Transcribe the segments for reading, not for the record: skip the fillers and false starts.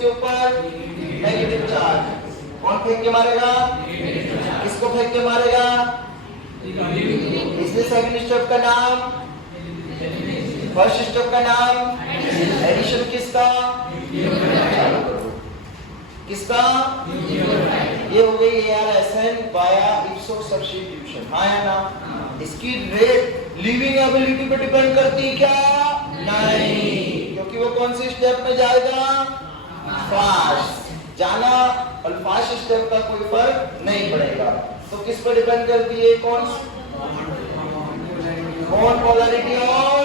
उसके ऊपर negative charge. कौन फेंक के मारेगा? किसको फेंक के मारेगा? इसलिए सेकंड स्टेप का नाम, फर्स्ट स्टेप का नाम एडिशन किसका? किसका? ये हो गई ARSN वाया इप्सो सब्स्टिट्यूशन। हाँ या ना? इसकी रेट लिविंग एबिलिटी पे डिपेंड करती है क्या? नहीं, क्योंकि वो कौन सी स्टेप में जाएगा? फास्ट जाना, और फास्ट स्टेप का कोई फर्क नहीं पड़ेगा। तो किस पर डिपेंड करती है? कौन पोलैरिटी और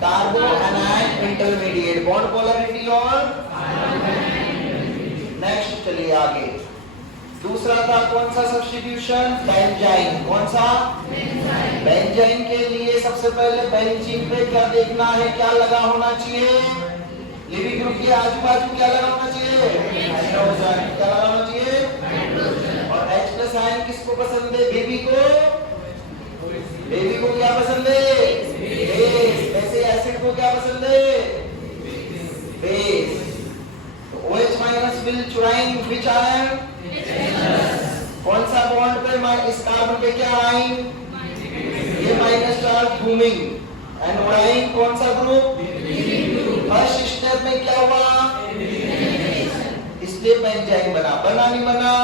कार्बो एनायन इंटरमीडिएट, बॉन्ड पोलैरिटी और नेक्स्ट चलिए आगे। दूसरा था कौन सा सब्स्टिट्यूशन? बेंजाइन। कौन सा? बेंजाइन के लिए सबसे पहले बेंजीन पे क्या देखना है, क्या लगा होना चाहिए? लिविंग ग्रुप के आजू बाजू क्या लगा होना चाहिए? हाइड्रोजन। क्या लगा होना चाहिए? और H+ आयन किसको पसंद है? बेबी को। बेबी को क्या पसंद है? बेस। वैसे एसिड को क्या पसंद है? Base. OH- will join which ion? कौन सा बॉन्ड पे? इस कार्बन पे क्या आइन? ये माइनस चार्ज घूमिंग। एनोडाइन कौन सा ग्रुप? फर्स्ट स्टेप में क्या हुआ? इसलिए बेंजाइन बना। बना नहीं बना?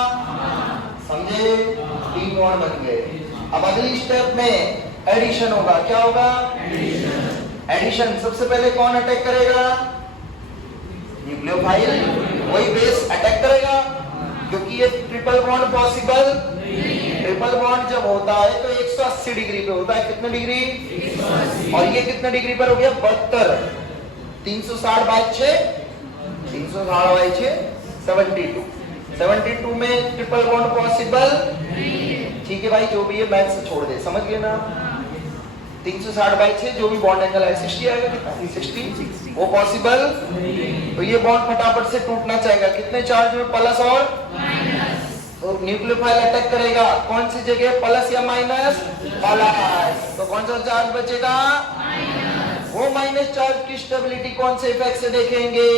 समझे? 3 बॉन्ड बन गए। अब अगली स्टेप में एडिशन होगा। क्या होगा? एडिशन। सबसे पहले कौन अटैक करेगा? न्यूक्लियोफाइल। वही बेस अटैक करेगा, क्योंकि ये triple bond possible. Triple bond जब होता है तो 180 डिग्री पे होता है। कितने डिग्री? 180। और ये कितने डिग्री पर हो गया? 72। 360 बाई 6, 360 बाई 6, 72। 72 में ट्रिपल बॉन्ड पॉसिबल। ठीक है भाई, जो भी है मैथ से छोड़ दे, समझ गए ना? 360 बाई 6 जो भी बॉन्ड एंगल है 60 आएगा। कितना? 360। वो पॉसिबल। तो ये बॉन्ड फटाफट से टूटना चाहेगा। कितने चार्ज में? प्लस और माइनस। तो न्यूक्लियोफाइल अटैक करेगा कौन सी जगह? प्लस या माइनस? प्लस। तो कौन सा चार्ज बचेगा? माइनस। वो माइनस चार्ज की स्टेबिलिटी कौन से इफेक्ट से देखेंगे?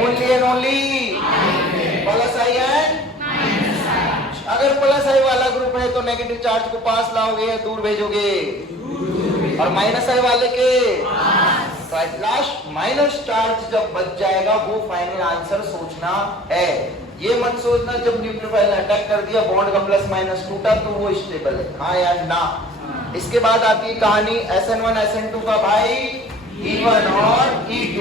Only and only plus I and minus. अगर प्लस आई वाला ग्रुप है तो नेगेटिव चार्ज को पास लाओगे या दूर भेजोगे? और माइनस आई वाले के तो एट लास्ट माइनस चार्ज जब बच जाएगा वो फाइनल आंसर सोचना है। ये मत सोचना जब न्यूक्लियोफाइल ने अटैक कर दिया बॉन्ड का प्लस माइनस टूटा तो वो स्टेबल है। हाँ या ना? इसके बाद आती है कहानी SN1 SN2 का भाई E1 और E2।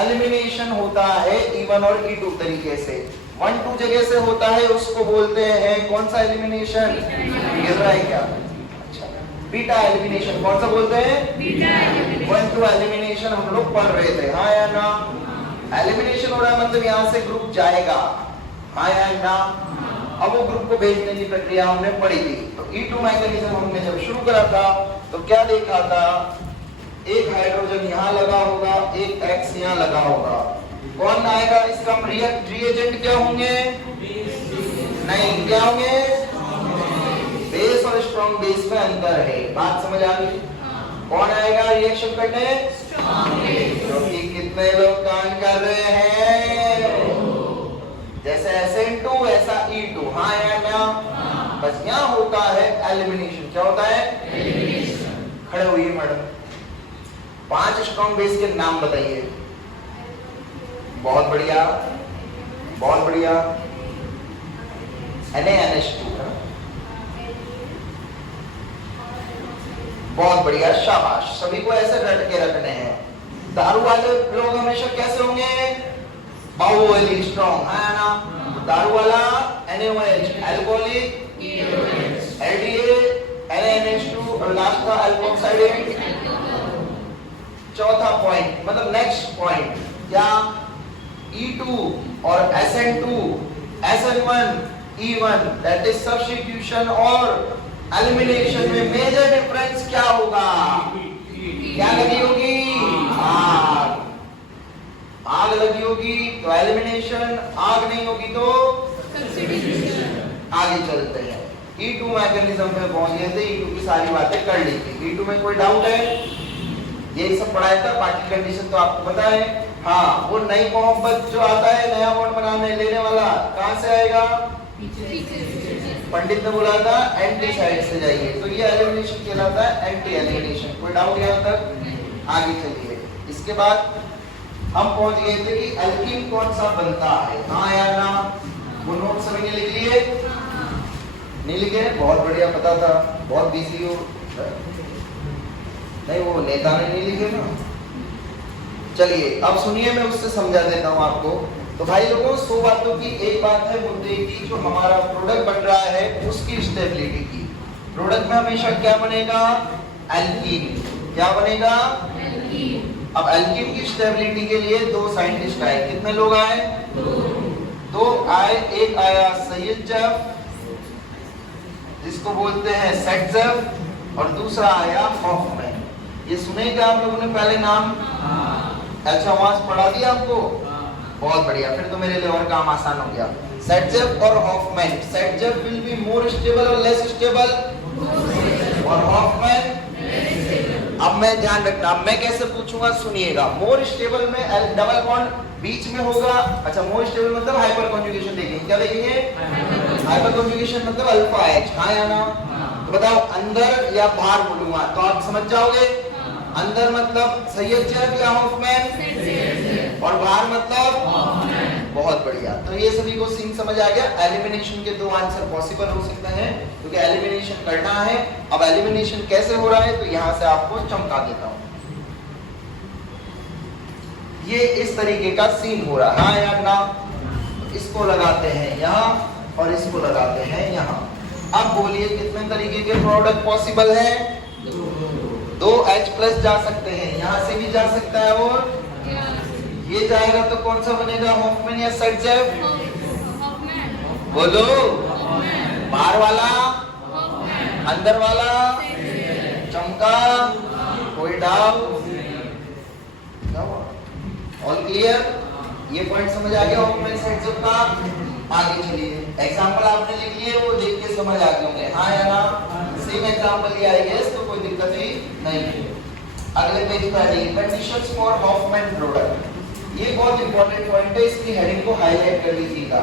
एलिमिनेशन होता है E1 और E2 तरीके से। 1-2 जगह से होता है, उसको बोलते हैं कौन सा एलिमिनेशन? गिर रहा है क्या? अच्छा, बीटा एलिमिनेशन। कौन सा बोलते हैं? Beta elimination. 1-2 एलिमिनेशन हम लोग पढ़ रहे थे। हाँ या ना? एलिमिनेशन हो रहा है मतलब यहाँ से ग्रुप जाएगा। हाँ या ना? अब वो ग्रुप को भेजने की प्रक्रिया हमने पढ़ी थी। तो E2 मैकेनिज्म हमने जब शुरू करा था तो क्या देखा था? एक हाइड्रोजन यहाँ लगा होगा, एक X यहाँ लगा होगा। कौन आएगा इसका रिएजेंट? क्या होंगे? नहीं, क्या होंगे? बेस और स्ट्रॉन्ग बेस में अंतर है। बात समझ आ गई? कौन आएगा रिएक्शन करने? क्योंकि कितने लोग काम कर रहे हैं? जैसे SN2 ऐसा E2। हाँ या ना? बस यहाँ होता है एलिमिनेशन। क्या होता है? खड़े हुई मैडम, 5 स्ट्रॉन्ग बेस के नाम बताइए। बहुत बढ़िया, बहुत बढ़िया। NaNH2, बहुत बढ़िया, शाबाश। सभी को ऐसे रट के रखने हैं। दारू वाले लोग हमेशा कैसे होंगे? बाहुबली स्ट्रॉन्ग, है ना? दारू वाला NaOH, अल्कोहलिक LDA, NaNH2 और लास्ट का अल्कोक्साइड। चौथा पॉइंट मतलब नेक्स्ट पॉइंट क्या? E2 और SN2 SN1 E1 that is substitution और एलिमिनेशन में मेजर डिफरेंस क्या होगा? क्या लगी होगी? आग। आग लगी होगी तो एलिमिनेशन, आग नहीं होगी तो आगे चलते हैं। E2 मैकेनिज्म पे पहुंच गए थे, E2 की सारी बातें कर ली थी। E2 में कोई डाउट है? ये सब पढ़ाया था। बाकी कंडीशन तो आपको पता है। हाँ, वो नई मोहब्बत जो आता है, नया बॉन्ड बनाने लेने वाला, कहाँ से आएगा? पंडित ने बोला था एंटी साइड से जाइए, तो ये एलिमिनेशन कहलाता है एंटी एलिमिनेशन। कोई डाउट यहाँ तक? आगे चलिए। इसके बाद हम पहुंच गए थे कि एल्कीन कौन सा बनता है। हाँ या ना? वो नोट सभी ने लिख लिए? नहीं लिखे? बहुत बढ़िया, पता था बहुत बिजी हो। नहीं, वो नेता ने नहीं लिखे ना। चलिए अब सुनिए, मैं उससे समझा देता हूँ आपको। तो भाई लोगों, 100 बातों की एक बात है मुद्दे की, जो हमारा प्रोडक्ट बन रहा है उसकी स्टेबिलिटी की। प्रोडक्ट में हमेशा क्या बनेगा? एल्कीन। क्या बनेगा? एल्कीन। अब एल्कीन की स्टेबिलिटी के लिए 2 साइंटिस्ट आए। कितने लोग आए? 2 आए। एक आया सय्यद, जिसको बोलते हैं सेटजेव, और दूसरा आया हॉफमैन। ये सुने क्या आप लोगों ने पहले नाम? अच्छा, वहां पढ़ा दिया आपको? बहुत बढ़िया, फिर तो मेरे लिए और काम आसान हो गया। सेटजेव और Hofmann. Saytzeff will be more stable और लेस स्टेबल, और हॉफमैन। अब मैं ध्यान रखना, अब मैं कैसे पूछूंगा सुनिएगा। मोर स्टेबल में डबल बॉन्ड बीच में होगा। अच्छा, मोर स्टेबल मतलब हाइपर कॉन्जुगेशन देखेंगे। क्या देखेंगे? हाइपर कॉन्जुगेशन मतलब अल्फा एच। हाँ या ना? तो बताओ, अंदर या बाहर बोलूंगा तो आप समझ जाओगे। अंदर मतलब सय्यद या हॉफमैन, और बाहर मतलब। बहुत बढ़िया, तो ये सभी को सीन समझ आ गया। एलिमिनेशन के 2 आंसर पॉसिबल हो सकते हैं, क्योंकि एलिमिनेशन करना है। अब एलिमिनेशन कैसे हो रहा है, तो यहां से आपको चमका देता हूं। ये इस तरीके का सीन हो रहा है। हाँ या ना? इसको लगाते हैं यहाँ और इसको लगाते हैं यहाँ। अब बोलिए कितने तरीके के प्रोडक्ट पॉसिबल है? 2 H+ जा सकते हैं, यहाँ से भी जा सकता है, और ये जाएगा तो कौन सा बनेगा? हॉफमैन या सेटजेव? बोलो। बाहर वाला, अंदर वाला, चमका, कोई डाउट? All clear? ये पॉइंट समझ आ गया हॉफमैन सेटजेव का? आगे चलिए, एग्जांपल आपने लिख लिए, वो देख के समझ आ गए होंगे। हाँ या ना? सेम एग्जांपल लिया है, तो कोई दिक्कत ही नहीं है। अगले पेज पर आइए, कंडीशंस फॉर हॉफमैन प्रोडक्ट। ये बहुत इंपॉर्टेंट पॉइंट है, इसकी हेडिंग को हाईलाइट कर लीजिएगा।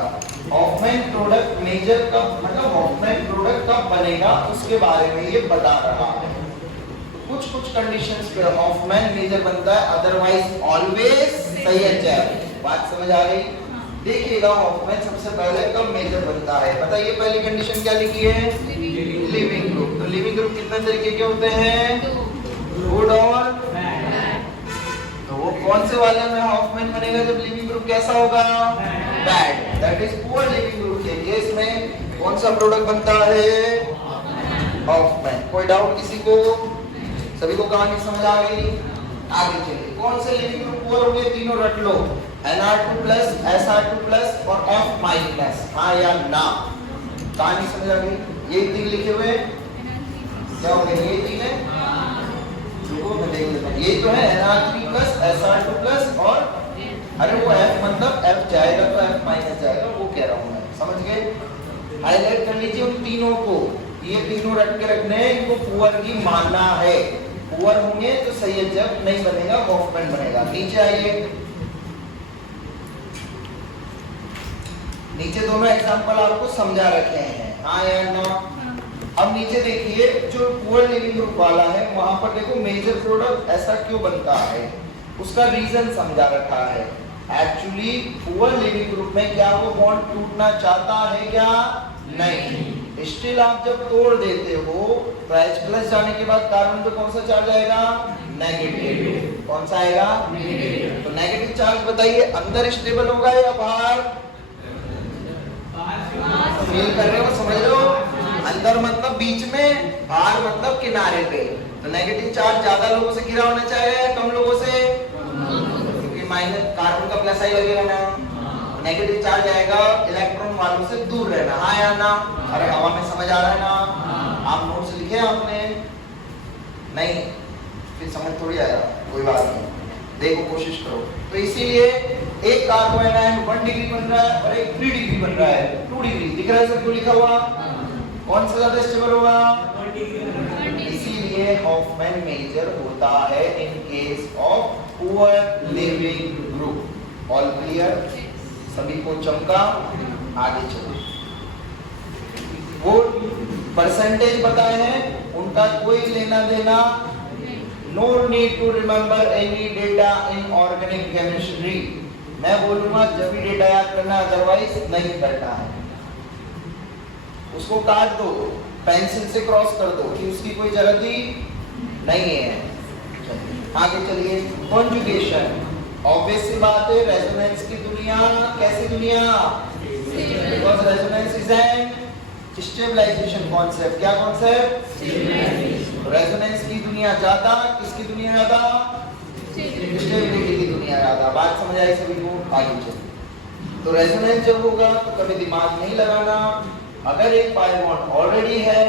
हॉफमैन प्रोडक्ट मेजर कब, मतलब हॉफमैन प्रोडक्ट कब बनेगा उसके बारे में ये बता रहा है। कुछ कंडीशंस पे हॉफमैन मेजर बनता है, अदरवाइज ऑलवेज सय्यद। बात समझ आ गई? देखिएगा, हॉफमैन सबसे पहले कब मेजर बनता है। बताइए, पहली कंडीशन क्या लिखी है? Leaving group. तो लिविंग ग्रुप कितने तरीके के होते हैं? गुड और बैड। तो वो कौन से वाले में हॉफमैन बनेगा जब लिविंग ग्रुप कैसा होगा? Bad. That is poor leaving group के केस में कौन सा प्रोडक्ट बनता है? हॉफमैन। कोई डाउट किसी को? सभी को कहानी समझ आ गई? आगे चलिए, कौन से लिविंग ग्रुप पुअर होंगे? तीनों रट लो, Nr2+, Sr2+ और F-। हाँ या ना? कहानी समझ आ गई? ये 3 लिखे हुए क्या हो गए? ये 3 है, ये तो है Nr3+, Sr2+ और अरे वो F मतलब F जाएगा तो F- जाएगा, वो कह रहा हूँ मैं। समझ गए? हाईलाइट कर लीजिए उन तीनों को। ये तीनों रट के रखने हैं, इनको पुअर ही मानना है। पुअर होंगे तो सय्यद नहीं बनेगा, हॉफमैन बनेगा। नीचे आइए, नीचे दोनों एग्जांपल आपको समझा रखे हैं। हाँ या ना? अब नीचे देखिए, जो पुअर लिविंग ग्रुप वाला है वहां पर देखो मेजर प्रोडक्ट ऐसा क्यों बनता है, उसका रीजन समझा रखा है। एक्चुअली पुअर लिविंग ग्रुप में क्या वो बॉन्ड टूटना चाहता है क्या? नहीं। स्टिल आप जब तोड़ देते हो तो H+ जाने के बाद कार्बन पे कौन सा चार्ज आएगा? नेगेटिव। कौन सा आएगा? नेगेटिव। तो नेगेटिव चार्ज बताइए अंदर स्टेबल होगा या बाहर? फील कर रहे हो? समझ रहे हो? अंदर मतलब बीच में, बाहर मतलब किनारे पे। तो नेगेटिव चार्ज ज्यादा लोगों से घिरा होना चाहिए, कम लोगों से? क्योंकि माइनस कार्बन का प्लस आई लगेगा ना, नेगेटिव चार्ज आएगा, इलेक्ट्रॉन वालों से दूर रहना। हाँ या ना? अरे हवा में समझ आ रहा है ना? आप नोट्स लिखे आपने? नहीं, फिर समझ थोड़ी आया, कोई बात नहीं, देखो कोशिश करो। तो इसीलिए एक कार्बन आयन 1 डिग्री बन रहा है और एक 3 डिग्री बन रहा है, 2 डिग्री दिख रहा है सबको लिखा हुआ। कौन सा ज्यादा स्टेबल होगा? इसीलिए हॉफमैन मेजर होता है in case of poor leaving group. All clear? सभी को चमका? आगे चलो। वो परसेंटेज बताए हैं, उनका कोई लेना देना, no need to remember any data in organic chemistry. मैं बोलूंगा जब भी डेटा याद करना, अदरवाइज नहीं करना है। उसको काट दो, पेंसिल से क्रॉस कर दो कि उसकी कोई जरूरत ही नहीं है। आगे चलिए। कॉन्जुगेशन, ऑब्वियस सी बात है, रेजोनेंस की दुनिया। कैसी दुनिया? Because resonance is an stabilization concept. क्या कॉन्सेप्ट? रेजोनेंस की दुनिया ज्यादा, किसकी दुनिया ज्यादा? स्टेबिलिटी की दुनिया ज्यादा। बात समझ आई सभी को? आगे चलिए। तो रेजोनेंस जब होगा तो कभी दिमाग नहीं लगाना। अगर एक पाई बॉन्ड ऑलरेडी है,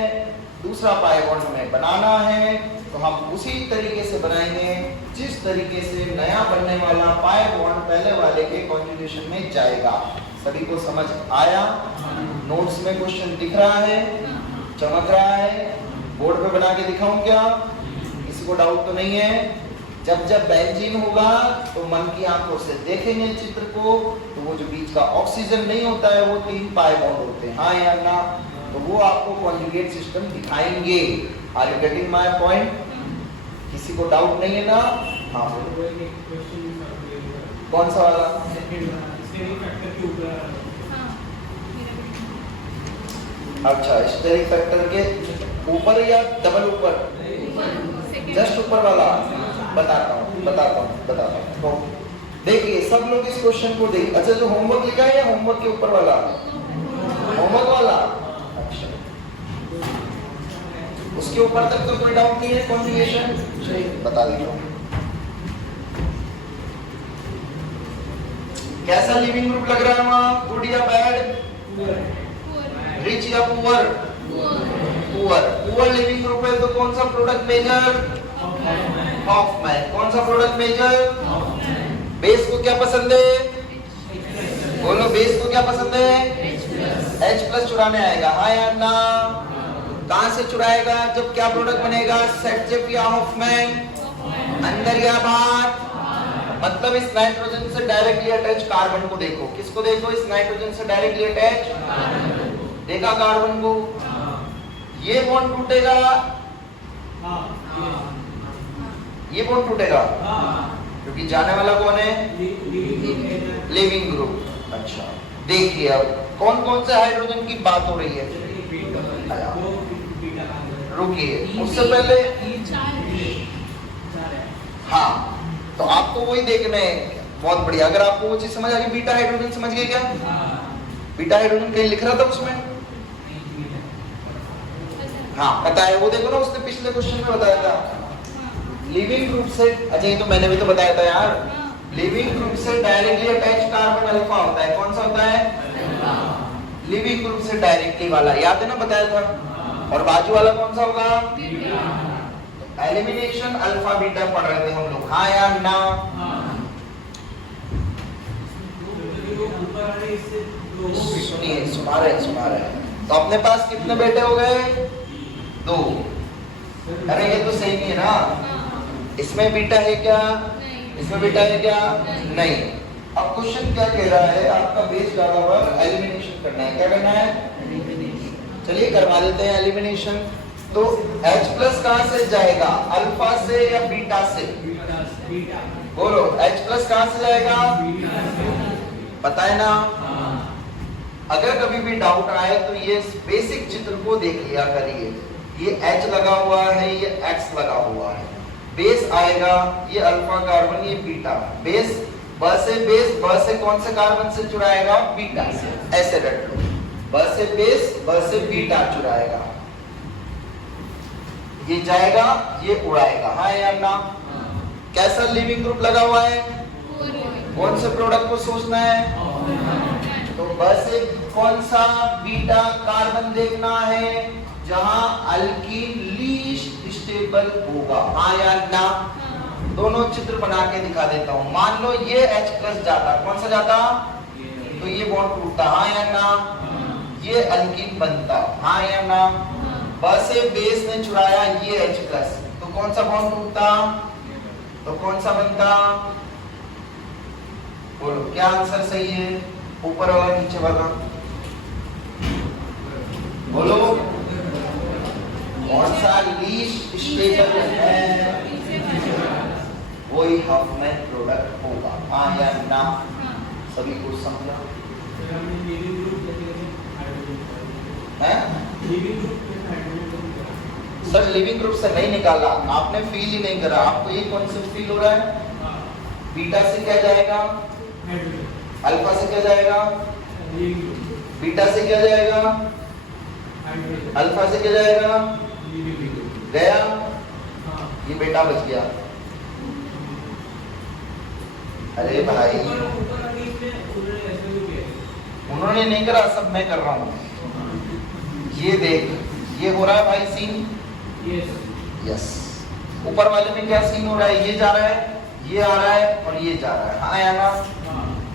दूसरा पाई बॉन्ड हमें बनाना है, तो हम उसी तरीके से बनाएंगे जिस तरीके से नया बनने वाला पाई बॉन्ड पहले वाले के कॉन्जुगेशन में जाएगा। सभी को समझ आया? नोट्स में क्वेश्चन दिख रहा है, चमक रहा है? बोर्ड पे बना के दिखाऊं क्या? किसी को डाउट तो नहीं है? जब जब बेंजीन होगा तो मन की आंखों से देखेंगे चित्र को, तो वो जो बीच का ऑक्सीजन नहीं होता है वो 3 पाई बॉन्ड होते हैं, हाँ या ना? तो वो आपको कॉन्जुगेट सिस्टम दिखाएंगे। Are you getting my point? किसी को डाउट नहीं है ना? हाँ बोलो। कौन सा वाला? अच्छा, स्टेरिक फैक्टर के ऊपर या डबल ऊपर? जस्ट ऊपर वाला। बताता हूँ। तो देखिए सब लोग इस क्वेश्चन को देखिए। अच्छा, जो होमवर्क लिखा है या होमवर्क के ऊपर वाला? होमवर्क वाला। अच्छा, उसके ऊपर तक तो कोई डाउट नहीं है? कॉन्जुगेशन चलिए बता देता हूँ। कैसा लिविंग ग्रुप लग रहा है वहाँ? गुड या बैड? रिच या पुअर? पुअर लिविंग ग्रुप है तो कौन सा प्रोडक्ट मेजर? हॉफमैन। कौन सा प्रोडक्ट मेजर? बेस को क्या पसंद है? बोलो, बेस को क्या पसंद है? H+ चुराने आएगा, हाँ या ना? कहां से चुराएगा? जब क्या प्रोडक्ट बनेगा? सेटजेप या हॉफमैन? अंदर या बाहर? मतलब इस नाइट्रोजन से डायरेक्टली अटैच कार्बन को देखो। किसको देखो? इस नाइट्रोजन से डायरेक्टली अटैच। देखा कार्बन को? ये बॉन्ड टूटेगा, ये बॉन्ड टूटेगा, क्योंकि जाने वाला कौन है? Leaving group. अच्छा, देखिए अब कौन कौन से हाइड्रोजन की बात हो रही है? रुकिए, उससे पहले हाँ, तो आपको वही देखना है। बहुत बढ़िया। अगर आपको वो चीज समझ आ गई, बीटा हाइड्रोजन समझ गए क्या? बीटा हाइड्रोजन कहीं लिख रहा था उसमें? हाँ पता है, वो देखो ना, उसने पिछले क्वेश्चन में बताया था लिविंग ग्रुप से। अच्छा, ये तो मैंने भी तो बताया था यार। लिविंग ग्रुप से डायरेक्टली अटैच कार्बन अल्फा होता है। कौन सा होता है? लिविंग ग्रुप से डायरेक्टली वाला, याद है ना? बताया था। और बाजू वाला कौन सा होगा? एलिमिनेशन अल्फा बीटा पढ़ रहे थे हम लोग, हाँ या ना? सुनिए, सुना रहे। तो अपने पास कितने बेटे हो गए? 2। अरे ये तो सही नहीं है ना? इसमें बीटा है क्या? इसमें बीटा है क्या? नहीं। अब क्वेश्चन क्या कह रहा है? आपका बेस डाला हुआ, एलिमिनेशन करना है। क्या करना है? चलिए करवा देते हैं एलिमिनेशन। तो H+ कहां से जाएगा? अल्फा से या बीटा से? बोलो, H+ कहां से जाएगा? पता है ना? अगर कभी भी डाउट आए तो ये बेसिक चित्र को देख लिया करिए। ये H लगा हुआ है, ये X लगा हुआ है। बेस आएगा, ये अल्फा कार्बन, ये बीटा। बेस ब से कौन से कार्बन से चुराएगा? बीटा से। ऐसे रट लो, ब से बेस, ब से बीटा चुराएगा। ये जाएगा, ये उड़ाएगा, हाँ या ना? कैसा लिविंग ग्रुप लगा हुआ है? कौन से प्रोडक्ट को सोचना है? तो बस कौन सा बीटा कार्बन देखना है जहां अल्कीन लीस्ट स्टेबल होगा, हाँ या ना? दोनों चित्र बना के दिखा देता हूं। मान लो ये H+ जाता, कौन सा जाता? तो ये बॉन्ड टूटता, हाँ या ना? ये अल्कीन बनता, हाँ या ना? बस से बेस ने चुराया ये H+, तो कौन सा बॉन्ड टूटता? तो कौन सा बनता? बोलो क्या आंसर सही है? ऊपर वाला नीचे वाला? बोलो कौन सा लीस्ट स्टेबल है? वही हफमैन प्रोडक्ट होगा। हाँ या ना? सभी को समझा है? सर लिविंग ग्रुप से नहीं निकाला, आपने फील ही नहीं करा, आपको ये कॉन्सेप्ट फील हो रहा है? बीटा से क्या जाएगा? अल्फा से क्या जाएगा? बीटा से क्या जाएगा? अल्फा से क्या जाएगा? गया? ये बेटा बच गया। अरे भाई उन्होंने नहीं करा, सब मैं कर रहा हूँ। ये देख, ये हो रहा है भाई सीन। यस। ऊपर वाले में क्या सीन हो रहा है? ये जा रहा है, ये आ रहा है और ये जा रहा है। हाँ या ना?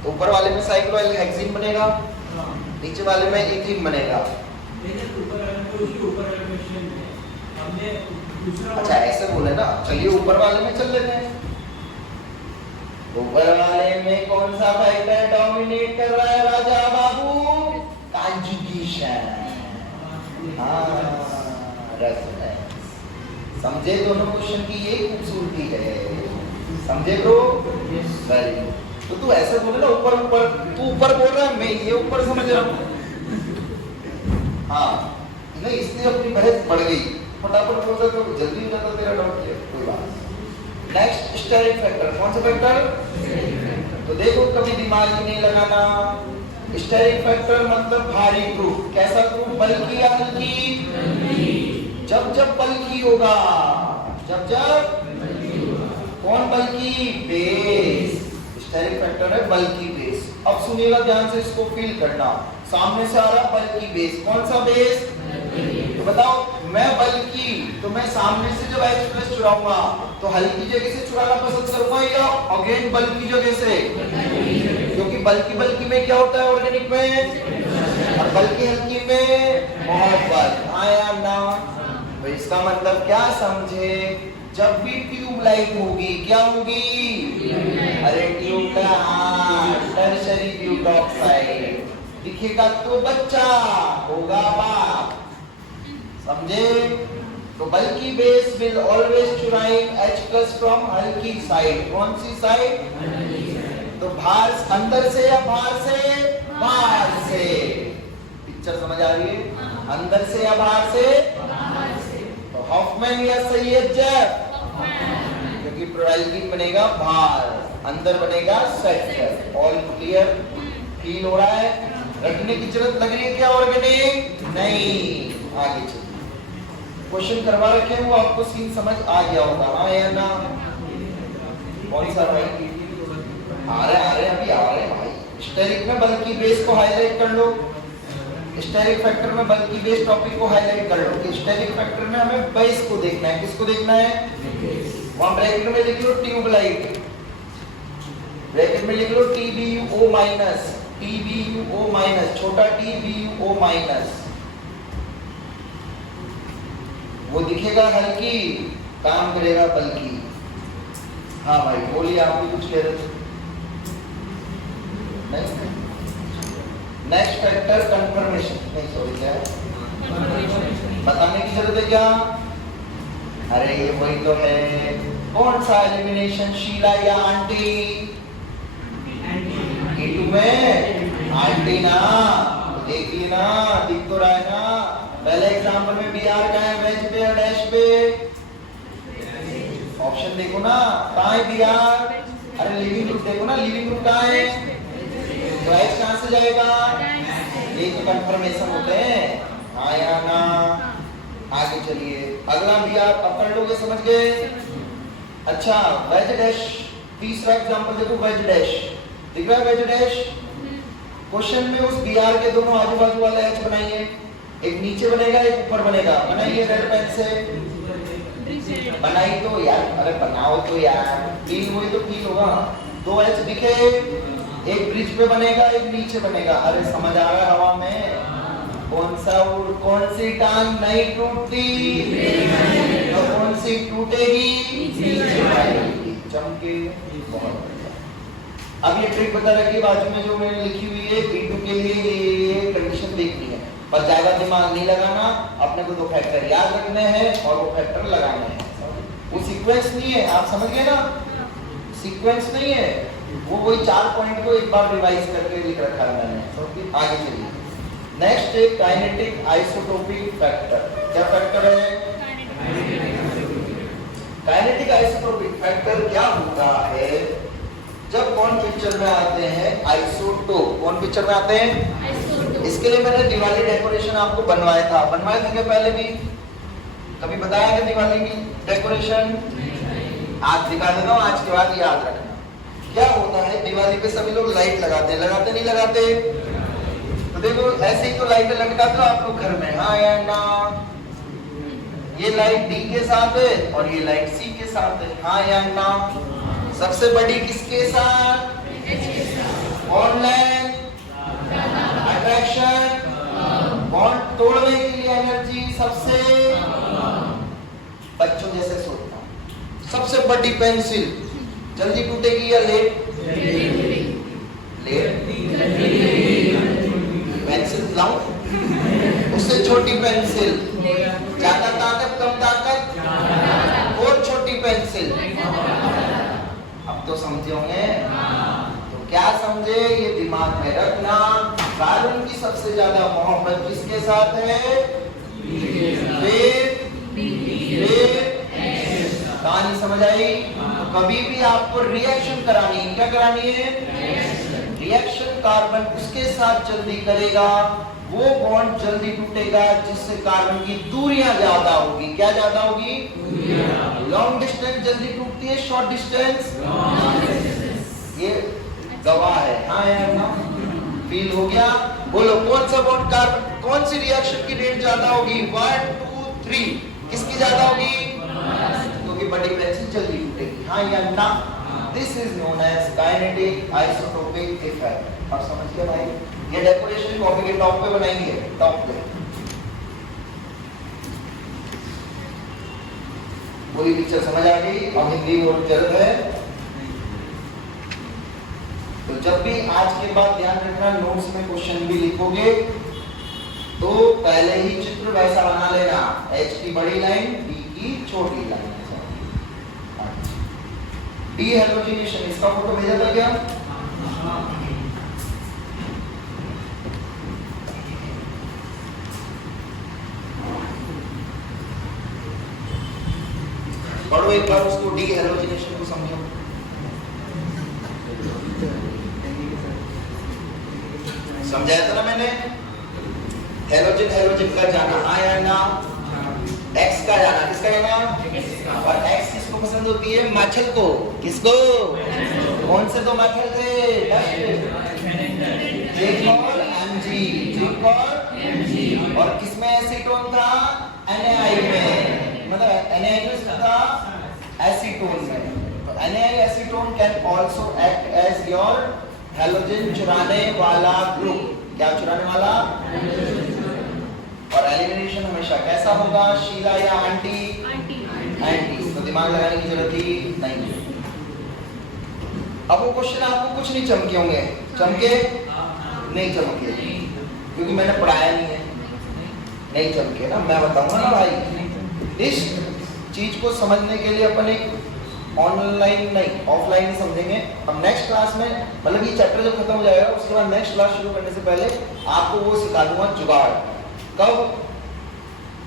तो ऊपर वाले में साइक्लोहेक्सीन बनेगा, नीचे वाले में एथीन बनेगा। अच्छा ऐसे बोले ना, चलिए ऊपर वाले में चल लेते हैं। ऊपर वाले में कौन सा फैक्टर डोमिनेट कर रहा है राजा बाबू? कंजुगेशन। हाँ, समझे दोनों क्वेश्चन की ये खूबसूरती है, समझे ब्रो? Very good. तो तू ऐसे बोले ना ऊपर ऊपर, तू ऊपर बोल रहा है, मैं ये ऊपर समझ रहा हूँ। हाँ नहीं, इसलिए अपनी बहस बढ़ गई, फटाफट बोलता तो जल्दी हो जाता तेरा डाउट क्लियर। कोई बात। नेक्स्ट स्टेरिक फैक्टर, कौन सा फैक्टर? तो देखो कभी दिमाग ही नहीं लगाना। स्टेरिक फैक्टर मतलब भारी ग्रुप। कैसा ग्रुप? बल्कि या हल्की? जब जब बल्कि होगा, जब जब कौन बल्कि? बेस। स्टेरिक फैक्टर है बल्कि बेस। अब सुनिएगा ध्यान से, इसको फील करना। सामने से आ रहा बल्कि बेस, कौन सा बेस? तो बताओ, मैं बल्कि, तो मैं सामने से जब H प्लस चुराऊंगा तो हल्की जगह से चुराना पसंद करूंगा या अगेन बल्कि जगह से? क्योंकि बल्कि बल्कि में क्या होता है ऑर्गेनिक में, और बल्कि हल्की में मोहब्बत। हाँ या ना? तो इसका मतलब क्या समझे? जब भी ट्यूबलाइट होगी, क्या होगी? अरे ट्यूब का टर्शरी ब्यूटॉक्साइड दिखेगा तो बच्चा होगा बाप, समझे? तो बल्कि बेस विल ऑलवेज चुराइंग H प्लस फ्रॉम हल्की साइड। कौन सी साइड? तो बाहर, अंदर से या बाहर से? बाहर से। पिक्चर समझ आ रही है? अंदर से या बाहर से? तो हॉफमैन या सैयद जैफ, क्योंकि प्रोडाइलिन बनेगा बाहर, अंदर बनेगा सेक्टर। All clear? फील हो रहा है? रखने की जरूरत लग रही है क्या ऑर्गेनिक? नहीं। आगे चलिए, क्वेश्चन करवा रखे हैं, वो आपको सीन समझ आ गया होगा। हाँ या ना? कौन सा भाई? आ रहे अभी आ रहे भाई। स्टेरिक में बल्कि बेस को हाईलाइट कर लो, स्टेरिक फैक्टर में बल्कि बेस टॉपिक को हाईलाइट कर लो कि स्टेरिक फैक्टर में हमें बेस को देखना है। किसको देखना है? वहां ब्रैकेट में लिख लो ट्यूबलाइट, ब्रैकेट में लिख लो TBuO माइनस, TBuO माइनस, छोटा TBuO माइनस। वो दिखेगा हल्की, काम करेगा बल्कि। हाँ भाई बोलिए, आप भी कुछ कह रहे थे? नहीं? नेक्स्ट फैक्टर कंफर्मेशन, नहीं सॉरी क्या है? बताने की जरूरत है क्या? अरे ये वही तो है। कौन सा एलिमिनेशन, शीला या आंटी? E2 में आंटी ना, देखिए ना, दिख तो रहा है ना। पहले एग्जाम्पल में BR का है, वेज पे या डैश पे? ऑप्शन देखो ना, कहाँ है BR? अरे लिविंग ग्रुप देखो ना, लिविंग ग्रुप कहाँ है? तो H कहाँ से जाएगा? ये तो कंफर्मेशन होते हैं। हाँ या ना? आगे चलिए, अगला भी आप पकड़ लोगे, समझ गए? अच्छा, वेज डैश, तीसरा एग्जांपल देखो, वेज डैश दिख रहा है? वेज डैश क्वेश्चन में उस BR के दोनों आजू बाजू वाला H बनाइए, एक नीचे बनेगा एक ऊपर बनेगा। बनाइए रेड पेन से, बनाई तो यार, अरे बनाओ तो यार, फील हुई तो फील होगा। दो H दिखे, एक ब्रिज पे बनेगा एक नीचे बनेगा। अरे समझ आ रहा है हवा में? कौन सी टांग नहीं टूटती तो कौन सी टूटेगी? चमके बहुत बढ़िया। अब ये ट्रिक बता रखिए बाजू में जो मैंने लिखी हुई है, B2 के लिए ये कंडीशन देखनी है, पर ज्यादा दिमाग नहीं लगाना, अपने को 2 फैक्टर याद रखने हैं और वो फैक्टर लगाने हैं। वो सीक्वेंस नहीं है, आप समझ गए ना, सीक्वेंस नहीं है वो, वही 4 पॉइंट को एक बार रिवाइज करके लिख रखा है मैंने। आगे चलिए, नेक्स्ट है काइनेटिक आइसोटोपिक फैक्टर। क्या फैक्टर है? काइनेटिक आइसोटोपिक फैक्टर क्या होता है? जब कौन पिक्चर में आते हैं? आइसोटोप। कौन पिक्चर में आते हैं? इसके लिए मैंने दिवाली डेकोरेशन आपको बनवाया था, बनवाए थे क्या पहले भी? कभी बताया क्या दिवाली की डेकोरेशन? आज दिखा देता हूँ, आज के बाद याद रखना। क्या होता है, दिवाली पे सभी लोग लाइट लगाते हैं, लगाते नहीं लगाते? तो देखो ऐसे ही तो लाइट लटकाते हो आप लोग घर में, हाँ या ना? ये लाइट डी के साथ है और ये लाइट सी के साथ है, हाँ या ना? सबसे बड़ी किसके साथ? ऑनलाइन अट्रैक्शन, बॉन्ड तोड़ने के लिए एनर्जी सबसे, बच्चों जैसे सोचता हूं, सबसे बड़ी पेंसिल जल्दी टूटेगी या लेट? लेट। पेंसिल लाऊं? उससे छोटी पेंसिल, ज्यादा ताकत कम ताकत, और छोटी पेंसिल। अब तो समझे होंगे? तो क्या समझे, ये दिमाग में रखना। कार्बन की सबसे ज्यादा मोहब्बत किसके साथ है? कहानी समझ आई? कभी भी आपको रिएक्शन करानी है, क्या करानी है? रिएक्शन कार्बन उसके साथ जल्दी करेगा, वो बॉन्ड जल्दी टूटेगा जिससे कार्बन की दूरियां ज्यादा होगी। क्या ज्यादा होगी? लॉन्ग डिस्टेंस जल्दी टूटती है, शॉर्ट डिस्टेंस ये गवाह है, हाँ या ना? फील हो गया? बोलो कौन सा बॉन्ड कार्बन, कौन सी रिएक्शन की रेट ज्यादा होगी? 1 2 3 किसकी ज्यादा होगी? क्योंकि बड़ी पेंसिल जल्दी टूटेगी, हाँ या ना? This is known as kinetic isotopic effect. आप समझ गए भाई? ये डेकोरेशन कॉपी के टॉप पे बनाएंगे, टॉप पे। पूरी पिक्चर समझ आ गई? अब हिंदी और जरूरत है तो जब भी आज के बाद ध्यान रखना, नोट्स में क्वेश्चन भी लिखोगे तो पहले ही चित्र वैसा बना लेना, H की बड़ी लाइन, B की छोटी लाइन। डी हेलोजिनेशन, इसका फोटो भेजा था क्या? पढ़ो एक बार उसको, डी हेलोजिनेशन को समझो। समझाया था ना मैंने? हेलोजन हेलोजन का जाना, आया ना? एक्स का जाना, किसका जाना? और एक्स किसको पसंद होती है? माछल को। किसको? कौन से दो माछल थे? Jekyll MG, Jekyll. और किसमें एसीटोन था? NaI में, मतलब NaI किसमें था? एसीटोन में। तो NaI acetone can also act as your halogen चुराने वाला ग्रुप। क्या चुराने वाला? और एलिमिनेशन हमेशा कैसा होगा? शीला या आंटी? एंटी। तो दिमाग लगाने की जरूरत ही नहीं। अब वो क्वेश्चन आपको कुछ नहीं चमके होंगे, चमके नहीं चमके क्योंकि मैंने पढ़ाया नहीं है, नहीं चमके ना, मैं बताऊंगा ना भाई। इस चीज को समझने के लिए अपन एक ऑनलाइन नहीं ऑफलाइन समझेंगे। अब नेक्स्ट क्लास में, मतलब ये चैप्टर जब खत्म हो जाएगा उसके बाद नेक्स्ट क्लास शुरू करने से पहले आपको वो सिखा दूंगा जुगाड़। कब?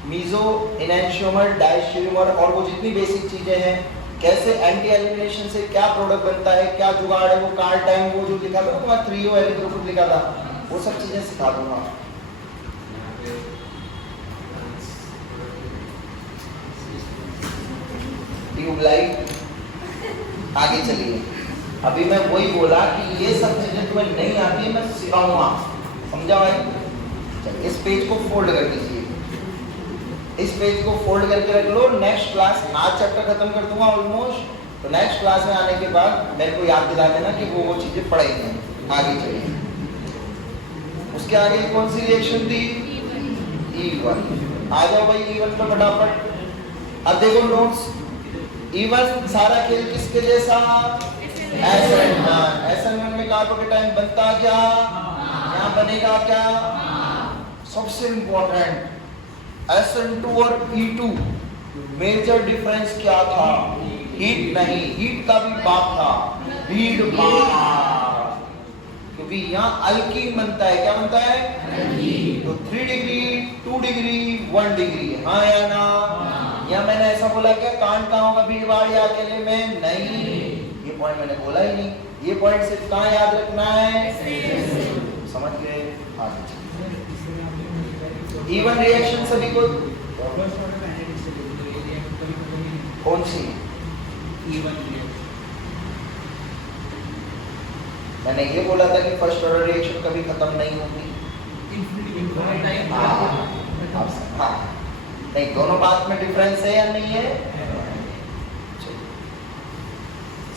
मीजो, इनैंशियोमर, डायस्टेरियोमर और वो जितनी बेसिक चीजें हैं, कैसे एंटी एलिमिनेशन से क्या प्रोडक्ट बनता है, क्या जुगाड़ है, वो कार्ड टाइम, वो जो लिखा था ना 3O एलिथ्रोफिल लिखा था, वो सब चीजें सिखा दूंगा। ट्यूबलाइट। आगे चलिए, अभी मैं वही बोला कि ये सब चीजें तुम्हें नहीं आती है, मैं सिखाऊंगा, समझा भाई? चलिए इस पेज को फोल्ड कर दीजिए, इस पेज को फोल्ड करके रख लो। नेक्स्ट क्लास, आज चैप्टर खत्म कर दूंगा ऑलमोस्ट, तो नेक्स्ट क्लास में आने के बाद मेरे को याद दिला देना कि वो चीजें पढ़ाई हैं। आगे चलिए, उसके आगे कौन सी रिएक्शन थी? E1। आ जाओ भाई E1 पर फटाफट। अब देखो नोट्स, इवन सारा खेल किसके जैसा? SN1। SN1 में कार्बोकेटाइन बनता क्या? यहाँ बनेगा क्या? सबसे इंपॉर्टेंट SN2 और E2 मेजर डिफरेंस क्या था? हीट नहीं, हीट का भी बाप था, हीट बाप। क्योंकि यहाँ अल्कीन बनता है, क्या बनता है? तो 3 डिग्री, 2 डिग्री, 1 डिग्री, हाँ या ना? या मैंने ऐसा बोला क्या कांड कहाँ होगा भीड़ भाड़ या अकेले में? नहीं, ये पॉइंट मैंने बोला ही नहीं। ये पॉइंट सिर्फ कहाँ याद रखना है? समझ गए? इवन रिएक्शन सभी को कौन सी? मैंने ये बोला था कि फर्स्ट ऑर्डर रिएक्शन कभी खत्म नहीं होती। हाँ, नहीं, दोनों बात में डिफरेंस है या नहीं है?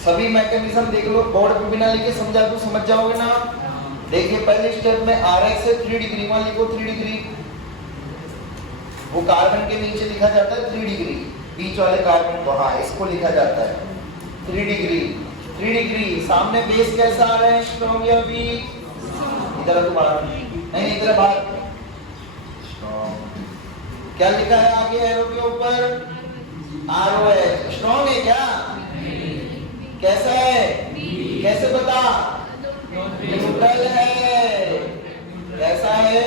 सभी मैकेनिज्म देख लो, बोर्ड पे बिना लिखे समझा दूं, समझ जाओगे ना? देखिए पहले स्टेप में RX है 3 डिग्री, मान लिखो 3 डिग्री, वो कार्बन के नीचे लिखा जाता है 3 डिग्री, बीच वाले कार्बन को, हाँ इसको लिखा जाता है 3 डिग्री। 3 डिग्री सामने बेस कैसा आ रहा है? स्ट्रॉन्ग या वीक? इधर तुम्हारा नहीं, इधर बाहर। क्या लिखा है आगे एरो के ऊपर? ROH। स्ट्रॉन्ग है क्या? कैसा है? कैसे बता? न्यूट्रल है। कैसा है?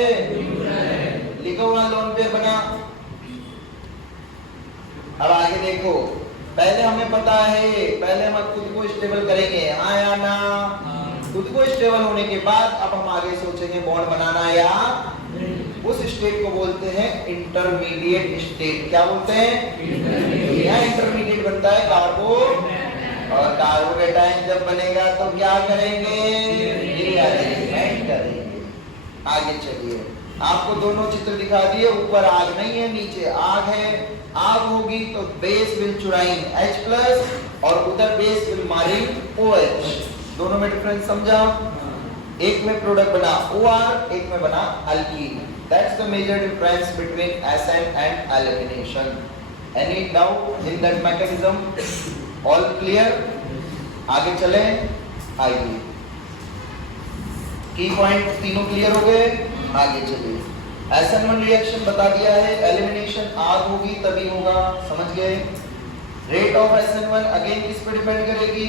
लिखो वहां लोन पे बना। अब आगे देखो, पहले हमें पता है, पहले हम खुद को स्टेबल करेंगे, हाँ या ना? खुद को स्टेबल होने के बाद अब हम आगे सोचेंगे बॉन्ड बनाना या उस स्टेट को बोलते हैं इंटरमीडिएट स्टेट। क्या बोलते हैं? यहाँ इंटरमीडिएट बनता है कार्बो और कार्बोकेटाइन जब बनेगा तो क्या करेंगे? रीअरेंजमेंट करेंगे। आगे चलिए, आपको दोनों चित्र दिखा दिए, ऊपर आग नहीं है, नीचे आग है। आग होगी तो बेस विल चुराइन H+ और उधर बेस विल मारिन OH। दोनों में डिफरेंस समझा? एक में प्रोडक्ट बना OR, एक में बना alkene. That's the major difference between SN and elimination. Any doubt in that mechanism? All clear? आगे चले, आइए। की पॉइंट तीनों क्लियर हो गए? आगे चलिए। SN1 रिएक्शन बता दिया है, एलिमिनेशन आग होगी तभी होगा, समझ गए? रेट ऑफ SN1 अगेन किस पे डिपेंड करेगी?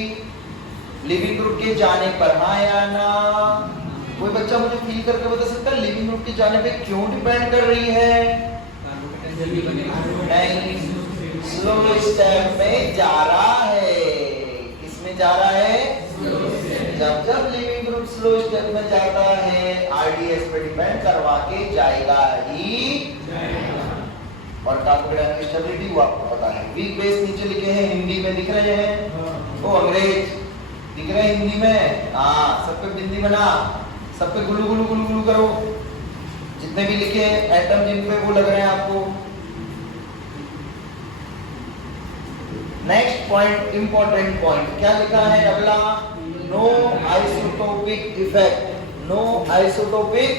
लिविंग ग्रुप के जाने पर, हाँ या ना? कोई बच्चा मुझे फील करके बता सकता है लिविंग ग्रुप के जाने पे क्यों डिपेंड कर रही है? नहीं, स्लो स्टेप में जा रहा है। किसमें जा रहा है? जब जब लिविंग ग्रुप स्लो स्टेप में जाता है RDS पे डिपेंड करवा के जाएगा ही। और कार्बोकेटाइन स्टेबिलिटी वो आपको पता है। वीक बेस नीचे लिखे हैं, हिंदी में दिख रहे हैं? ओ अंग्रेज दिख रहे हैं हिंदी में? हाँ, सब पे बिंदी बना, सब पे गुलू गुलू गुलू गुलू करो। जितने भी लिखे हैं एटम जिन पे वो लग रहे हैं आपको। नेक्स्ट पॉइंट, इंपॉर्टेंट पॉइंट, क्या लिखा है अगला? No isotopic effect. No isotopic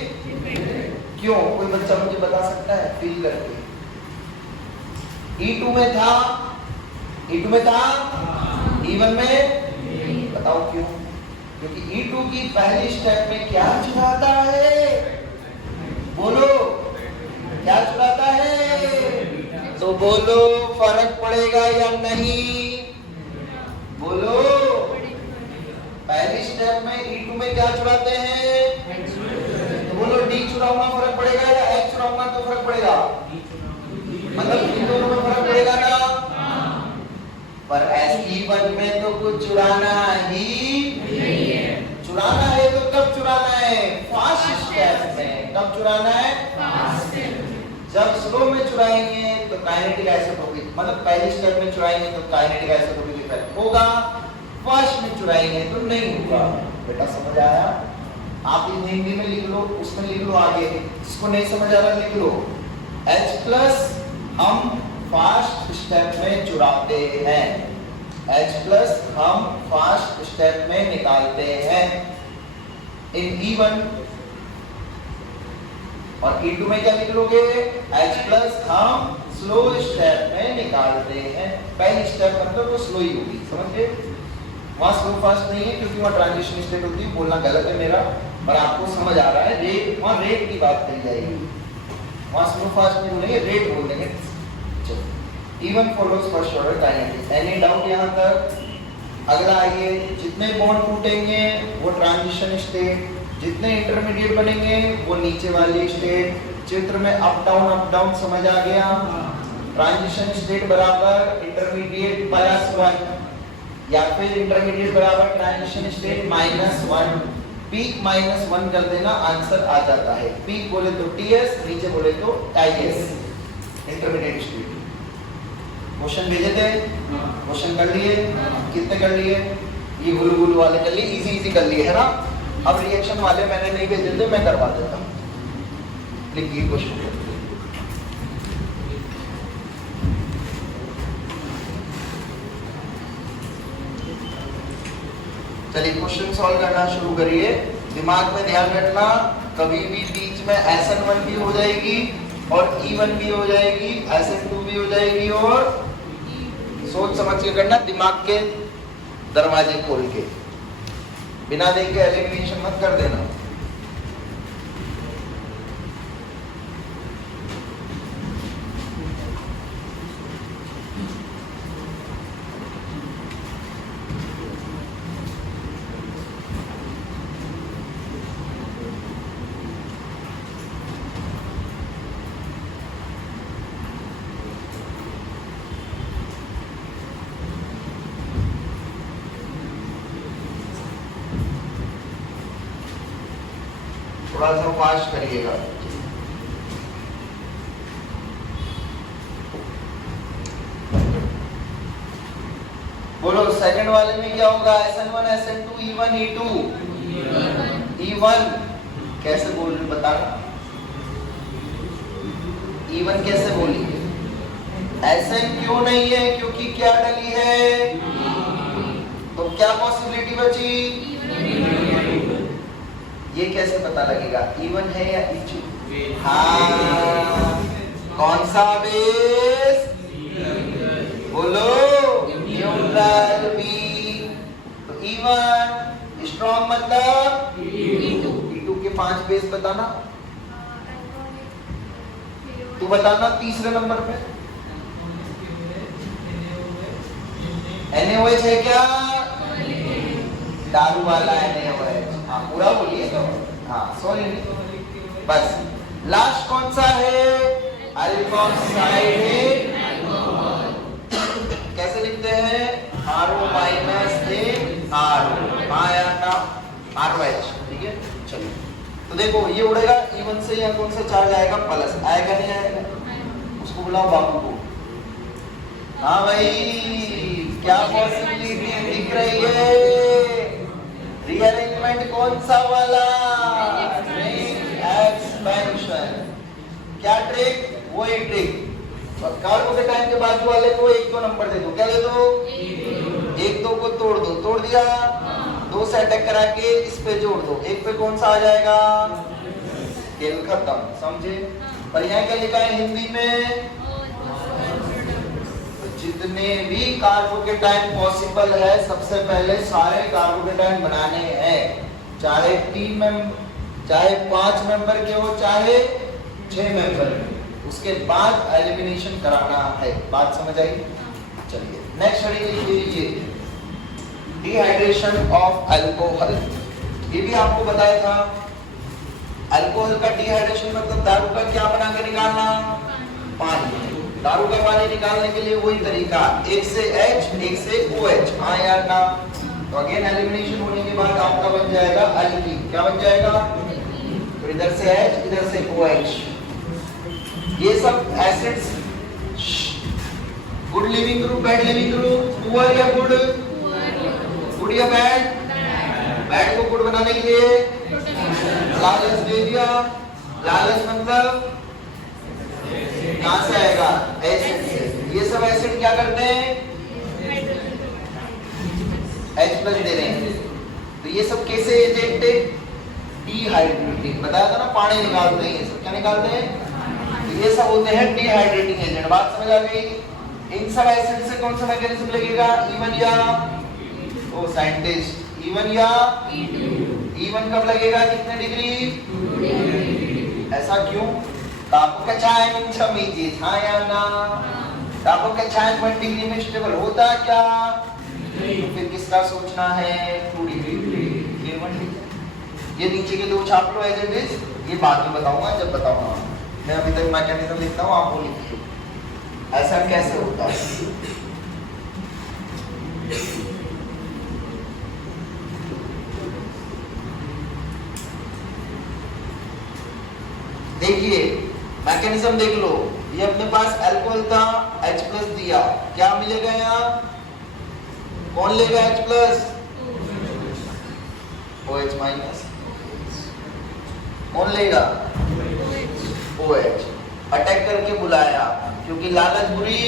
क्यों? कोई बच्चा मुझे बता सकता है फील करके? E2 में था, E2 में था, E1 में बताओ क्यों? क्योंकि E2 की पहली स्टेप में क्या चुराता है? बोलो, क्या चुराता है? तो बोलो, फर्क पड़ेगा या नहीं? बोलो, पहली स्टेप में E2 में क्या चुराते हैं? तो बोलो, D चुराऊंगा फर्क पड़ेगा या H चुराऊंगा तो फर्क पड़ेगा? मतलब इन दोनों में फर्क पड़ेगा ना? पर E1 में तो कुछ चुराना ही नहीं है। चुराना है तो कब चुराना है? फास्ट स्टेप में। कब चुराना है? फास्ट। जब स्लो में चुराएंगे तो काइनेटिक आइसोटोपिक, मतलब पहली स्टेप में चुराएंगे तो काइनेटिक आइसोटोपिक इफेक्ट होगा, फर्स्ट में चुराएंगे तो नहीं होगा। बेटा समझ आया? आप इस हिंदी में लिख लो, उसमें लिख लो आगे, जिसको नहीं समझ आ रहा लिख लो। H+ हम फास्ट स्टेप में चुराते हैं, H+ हम फास्ट स्टेप में निकालते हैं इन E1। और E2 में क्या लिख लोगे? H+ हम स्लो स्टेप में निकालते हैं। पहली स्टेप मतलब वो स्लो ही होगी, समझ गए? वहाँ स्लो फास्ट नहीं है क्योंकि वहाँ ट्रांजिशन स्टेट होती है, बोलना गलत है मेरा, और आपको समझ आ रहा है। रेट, वहाँ रेट की बात करी जाएगी, वहाँ स्लो फास्ट नहीं बोलेंगे, रेट बोलेंगे। चलो, even follows first order kinetics. Any doubt यहाँ तक? अगला आइए, जितने बॉन्ड टूटेंगे वो ट्रांजिशन स्टेट, जितने इंटरमीडिएट बनेंगे वो नीचे वाली स्टेट। चित्र में अप डाउन समझ आ गया? ट्रांजिशन स्टेट बराबर इंटरमीडिएट प्लस 1 या फिर इंटरमीडिएट बराबर ट्रांजिशन स्टेट -1। पीक -1 कर देना, आंसर आ जाता है। पीक बोले तो टीएस, नीचे बोले तो आईएस, इंटरमीडिएट स्टेट। क्वेश्चन भेजे थे, क्वेश्चन कर लिए, कितने कर लिए? ये गुलू गुलू वाले कर लिए, इजी इजी कर लिए, है ना? अब रिएक्शन वाले मैंने नहीं भेजे थे, मैं करवा देता हूँ। लिखिए क्वेश्चन। चलिए क्वेश्चन सॉल्व करना शुरू करिए। दिमाग में ध्यान रखना, कभी भी बीच में SN1 भी हो जाएगी और E1 भी हो जाएगी, SN2 भी हो जाएगी, और सोच समझ के करना, दिमाग के दरवाजे खोल के, बिना देख के एलिमिनेशन मत कर देना। थोड़ा सा फास्ट करिएगा। बोलो सेकंड वाले में क्या होगा? SN1 SN2 E1 E2 E1 कैसे बोल रहे बताना? E1 कैसे बोली? SN क्यों नहीं है? क्योंकि क्या डली है? तो क्या पॉसिबिलिटी बची? ये कैसे पता लगेगा E1 है या E2? हाँ, कौन सा बेस? बोलो, न्यूट्रल बी। तो E1 स्ट्रॉन्ग मतलब E2 के 5 बेस बताना। तू बताना तीसरे नंबर पे। NaOH है क्या? दारू वाला NaOH। हाँ, पूरा बोलिए तो। हाँ, सॉरी बस। लास्ट कौन सा है? अल्कोक्साइड। कैसे लिखते हैं? RO - RO। हाँ यार ना, ROH, ठीक है। चलिए, तो देखो ये उड़ेगा E1 से, या कौन सा चार्ज आएगा? प्लस। आएगा नहीं आएगा? उसको बुलाओ बाबू को। हाँ भाई, क्या पॉसिबिलिटी दिख रही है? रीअरेंजमेंट कौन सा वाला? एक्सपेंशन। क्या ट्रिक? वही ट्रिक। कार्बोकेटाइन के बाजू वाले को 1-2 नंबर दे दो। क्या दे दो? 1-2 को तोड़ दो। तोड़ दिया? 2 से अटैक करा के इस पे जोड़ दो। 1 पे कौन सा आ जाएगा? खेल खत्म, समझे? पर यहाँ क्या लिखा है हिंदी में? जितने भी कार्बोकेटाइन पॉसिबल है, सबसे पहले सारे कार्बोकेटाइन बनाने हैं, चाहे 3 मेंबर, चाहे 5 मेंबर के हो, चाहे 6 मेंबर के। उसके बाद एलिमिनेशन कराना है। बात समझ आई? चलिए नेक्स्ट स्टडी लीजिए, डिहाइड्रेशन ऑफ अल्कोहल। ये भी आपको बताया था, अल्कोहल का डिहाइड्रेशन मतलब दारू का क्या बना के निकालना? पानी। दारू का पानी निकालने के लिए वही तरीका, एक से H, एक से OH। हाँ यार ना। तो अगेन एलिमिनेशन होने के बाद आपका बन जाएगा अल्कीन। क्या बन जाएगा? तो इधर से H, इधर से OH। ये सब acids, good leaving group, bad leaving group, poor या गुड? गुड या बैड? बैड को गुड बनाने के लिए लालच दे दिया। लालच मतलब कहां से आएगा? एसिड से। ये सब एसिड क्या करते हैं? H+ दे रहे हैं। तो ये सब कैसे एजेंट है? डिहाइड्रेटिंग। बताया था ना, पानी निकालते हैं। ये सब क्या निकालते हैं? ये सब होते हैं डिहाइड्रेटिंग एजेंट। बात समझ आ गई? इन सब एसिड से कौन सा मैकेनिज्म लगेगा? E1 या ओ साइंटिस्ट E1 या E1 कब लगेगा? कितने डिग्री? ऐसा क्यों? तापकचायन समीजित, हाँ या ना? तापकचायन 1 डिग्री में स्टेबल होता क्या? फिर किसका सोचना है? 2 डिग्री, ये 1 डिग्री। ये नीचे के दो छाप लो एज इट इज, ये बाद में बताऊंगा जब बताऊंगा। मैं अभी तक मैकेनिज्म लिखता हूँ, आप वो लिखिए ऐसा कैसे होता है। देखिए मैकेनिज्म देख लो, ये अपने पास अल्कोहल था, H+ दिया, क्या मिलेगा यहाँ? कौन लेगा H+? OH-। कौन लेगा? OH। अटैक करके बुलाया क्योंकि लालच बुरी,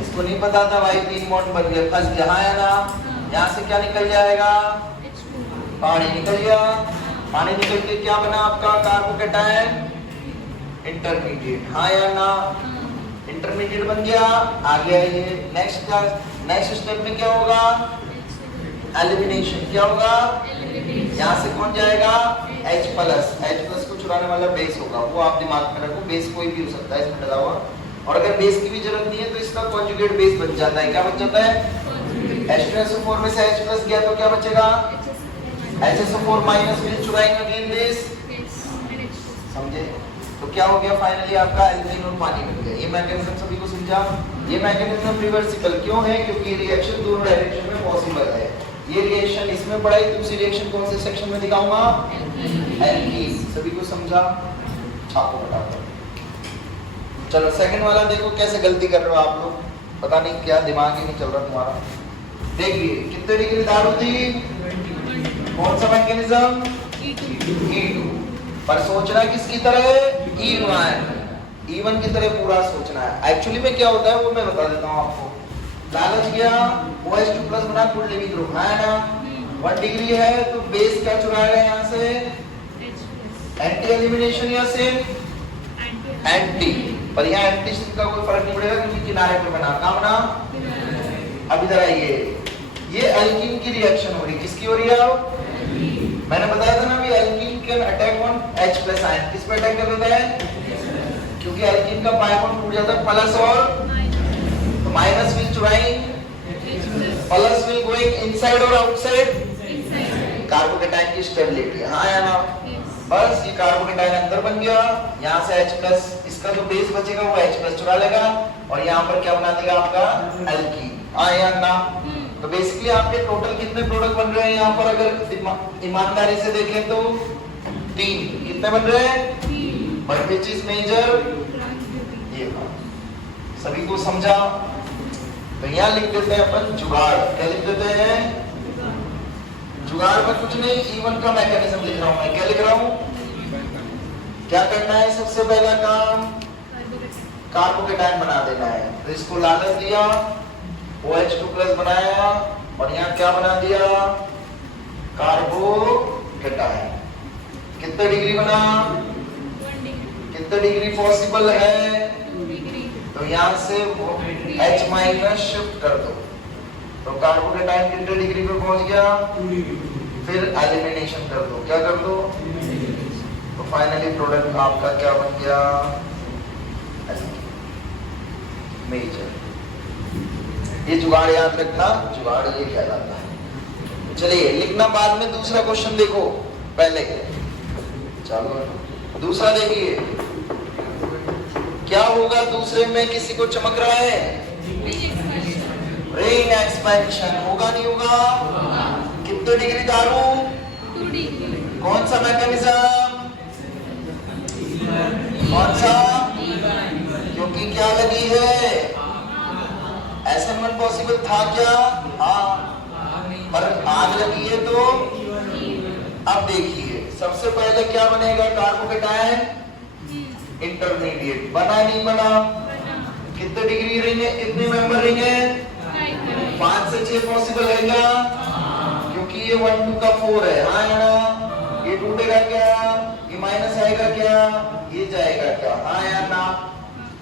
इसको नहीं पता था भाई 3 बॉन्ड बन गया, फंस गया, हाँ या ना? यहाँ से क्या निकल जाएगा? पानी निकल गया। पानी निकल के क्या बना आपका? कार्बोकेटायन इंटरमीडिएट, हाँ या ना? इंटरमीडिएट बन गया। आ गया ये नेक्स्ट स्टेप में क्या होगा? एलिमिनेशन। क्या होगा? यहाँ से कौन जाएगा? H+ को चुराने वाला बेस होगा, वो आप दिमाग में रखो। बेस कोई भी हो सकता है इसमें डला हुआ, और अगर बेस की भी जरूरत नहीं है तो इसका कॉन्जुगेट बेस बन जाता है। क्या बन जाता है? H2SO4 में से H+ गया तो क्या बचेगा? HSO4- में चुराएंगे अगेन बेस, समझे? तो क्या हो गया? फाइनली आपका एल्कीन और पानी बन गया। ये मैकेनिज्म सभी को समझा? ये मैकेनिज्म रिवर्सिबल क्यों है? क्योंकि रिएक्शन दोनों डायरेक्शन में पॉसिबल है। ये रिएक्शन इसमें पढ़ाई, दूसरी रिएक्शन कौन से सेक्शन में दिखाऊंगा? एल्कीन। सभी को समझा? छापो फटाफट। चलो सेकंड वाला देखो, कैसे गलती कर रहे हो आप लोग, पता नहीं क्या दिमाग ही नहीं चल रहा तुम्हारा। देखिए कितने डिग्री दारू थी? कौन सा मैकेनिज्म? E2। पर सोचना किसकी तरह? E1 की तरह पूरा सोचना है। एक्चुअली में क्या होता है वो मैं बता देता हूँ आपको। लालच गया, OH2+ बना, फुल लिविंग ग्रुप, है ना? 1 डिग्री है तो बेस क्या चुराएगा यहाँ से? एंटी एलिमिनेशन या सिर्फ एंटी? पर यहाँ एंटी का कोई फर्क नहीं पड़ेगा क्योंकि किनारे पे बना, कहाँ बना? अब इधर आइए, ये एल्कीन की रिएक्शन हो रही, किसकी हो रही है? मैंने बताया था ना भी alkene can attack on H+ ion. किस पे अटैक कर देता है? क्योंकि एल्कीन का पाई बॉन्ड टूट जाता है प्लस और, तो माइनस विल चुराइंग, प्लस विल गोइंग इनसाइड और आउटसाइड, कार्बोकेटायन की स्टेबिलिटी, हाँ या ना? बस ये कार्बोकेटायन अंदर बन गया, यहाँ से H+, इसका जो बेस बचेगा वो H+ चुरा लेगा और यहाँ पर क्या बना देगा आपका? एल्कीन, हाँ या ना? तो बेसिकली आपके टोटल कितने प्रोडक्ट बन रहे हैं यहाँ पर? अगर ईमानदारी से देखें तो 3। कितने बन रहे हैं? But which is major? ये सभी को समझा? तो यहाँ लिख देते हैं अपन जुगाड़। क्या लिख देते हैं? जुगाड़ में कुछ नहीं, E1 का मैकेनिज्म लिख रहा हूँ मैं। क्या लिख रहा हूँ? क्या करना है? सबसे पहला काम कार्बोकेटायन बना देना है। तो इसको लालच दिया, OH2+ बनाया और यहाँ क्या बना दिया? कार्बोकेटायन। कितने डिग्री बना? कितने डिग्री पॉसिबल है? तो यहाँ से H- शिफ्ट कर दो, तो कार्बोकेटायन कितने डिग्री पे पहुंच गया? 2 डिग्री। फिर एलिमिनेशन कर दो, क्या कर दो? तो फाइनली प्रोडक्ट आपका क्या बन गया? मेजर। ये जुगाड़ याद रखना, जुगाड़ ये कहलाता है। चलिए लिखना बाद में। दूसरा क्वेश्चन देखो पहले, चलो दूसरा देखिए क्या होगा दूसरे में? किसी को चमक रहा है? रिंग एक्सपेंशन होगा नहीं होगा? कितने डिग्री दारू? 2 डिग्री। कौन सा मैकेनिज्म? कौन सा? क्योंकि क्या लगी है? SN1 पॉसिबल था क्या? हाँ, पर आग लगी है तो अब देखिए सबसे पहले क्या बनेगा? Carbocation intermediate. बना नहीं बना? कितने डिग्री रिंग है? कितने मेंबर रिंग है? 5 से 6 पॉसिबल है क्या? क्योंकि ये 1 2 का 4 है, हाँ या ना? ये टूटेगा क्या? ये माइनस आएगा क्या, ये जाएगा क्या, हाँ या ना।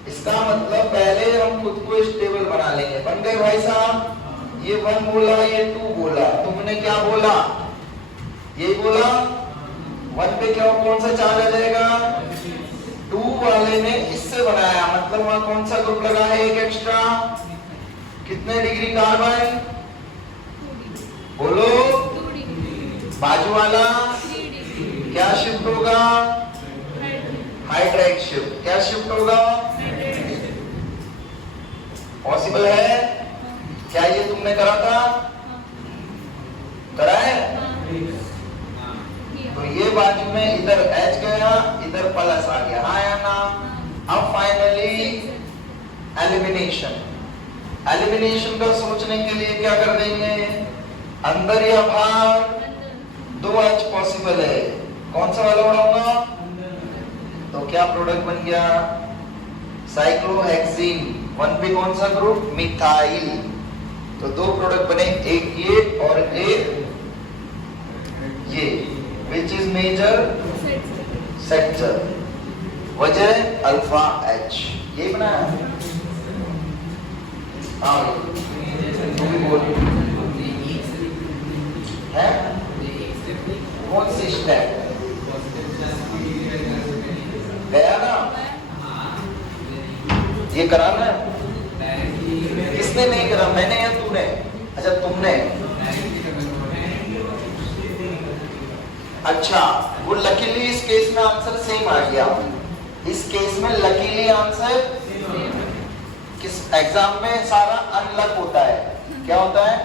इसका मतलब पहले हम खुद को स्टेबल बना लेंगे। बन गए भाई साहब, ये 1 बोला, ये 2 बोला, तुमने क्या बोला, ये बोला 1 पे क्या कौन सा चार्ज आ जाएगा, 2 वाले ने इससे बनाया, मतलब वहां कौन सा ग्रुप लगा है, एक एक्स्ट्रा, कितने डिग्री कार्बन बोलो, बाजू वाला क्या शिफ्ट होगा, हाइड्राइड शिफ्ट, क्या शिफ्ट होगा, पॉसिबल है क्या, ये तुमने करा था, करा है, तो ये बाजू में इधर H गया, इधर प्लस आ गया, हाँ या ना। अब फाइनली एलिमिनेशन, एलिमिनेशन का सोचने के लिए क्या कर देंगे, अंदर या बाहर, 2H पॉसिबल है, कौन सा वाला बनाऊंगा, तो क्या प्रोडक्ट बन गया, साइक्लोहेक्सीन, 1 पे कौन सा ग्रुप, मिथाइल, तो 2 प्रोडक्ट बने, एक ये और एक ये, विच इज मेजर सेक्टर, वजह अल्फा H, ये बनाया हाँ, तुम भी बोल है, कौन सी स्टेप गया ना, ये कराना किसने नहीं करा, मैंने या तूने, अच्छा तुमने, अच्छा वो लकीली इस केस में आंसर सेम आ गया, इस केस में लकीली आंसर, किस एग्जाम में सारा अनलक होता है, क्या होता है,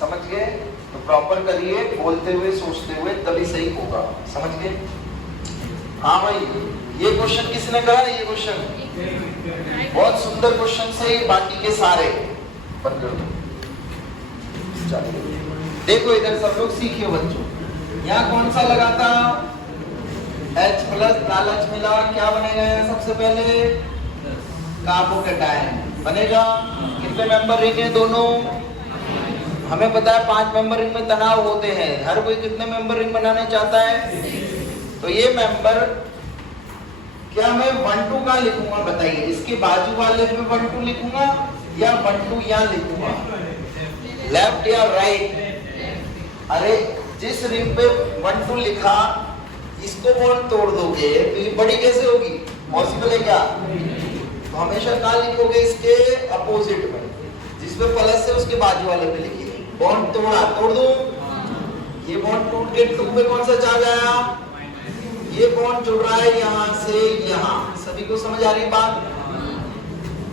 समझ गए, तो प्रॉपर करिए, बोलते हुए सोचते हुए तभी सही होगा, समझ गए। हाँ भाई, ये क्वेश्चन किसने करा, ये क्वेश्चन बहुत सुंदर क्वेश्चन से, बाकी के सारे बंद कर दो। देखो इधर सब लोग सीखिए बच्चों, यहाँ कौन सा लगा था, H प्लस लाल H मिला, क्या बनेगा यहाँ सबसे पहले, कार्बोकेटायन बनेगा, कितने मेंबर रिंग है दोनों, हमें पता है 5 मेंबर रिंग में तनाव होते हैं, हर कोई कितने मेंबर रिंग बनाने चाहता है, तो ये मेंबर क्या मैं 1 2 कहां लिखूंगा बताइए, इसके बाजू वाले पे 1 2 लिखूंगा या 1 2 यहाँ लिखूंगा, लेफ्ट या राइट, अरे जिस रिंग पे 1 2 लिखा इसको बॉन्ड तोड़ दोगे तो ये बड़ी कैसे होगी, पॉसिबल है क्या, तो हमेशा कहां लिखोगे, इसके अपोजिट में, जिसपे प्लस है उसके बाजू वाले पे लिखिए, बॉन्ड तोड़ा, तोड़ दो, ये बॉन्ड टूट के 2 पे कौन सा चार्ज आया, ये बॉन्ड जुड़ रहा है यहां से यहां, सभी को समझ आ रही बात,